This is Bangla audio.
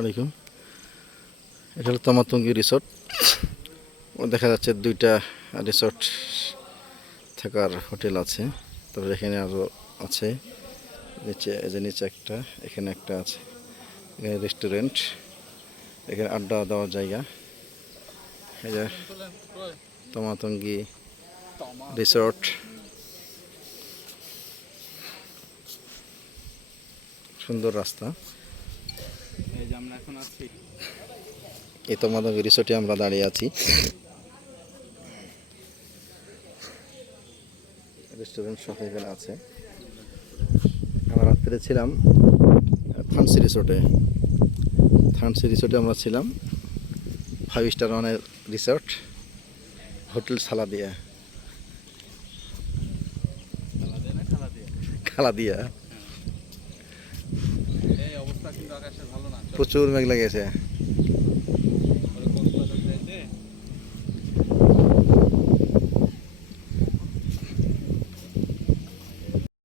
আলাইকুম। এটা হলো তমাতঙ্গী রিসোর্ট। দেখা যাচ্ছে দুইটা রিসোর্ট থাকার হোটেল আছে। তারপরে এখানে আরও আছে, নিচে এই যে নিচে একটা, এখানে একটা আছে। এখানে রেস্টুরেন্ট, এখানে আড্ডা দেওয়ার জায়গা। এই যে তমাতঙ্গী রিসোর্ট, সুন্দর রাস্তা। এই তমাতঙ্গী রিসোর্টে আমরা দাঁড়িয়ে আছি। রেস্টুরেন্ট সব এখানে আছে। আমরা রাত্রে ছিলাম থানসি রিসোর্টে। থানসি রিসোর্টে আমরা ছিলাম, 5 স্টার মানের রিসোর্ট, হোটেল সালাদিয়া। খালাদিয়া প্রচুর মেঘ লেগেছে।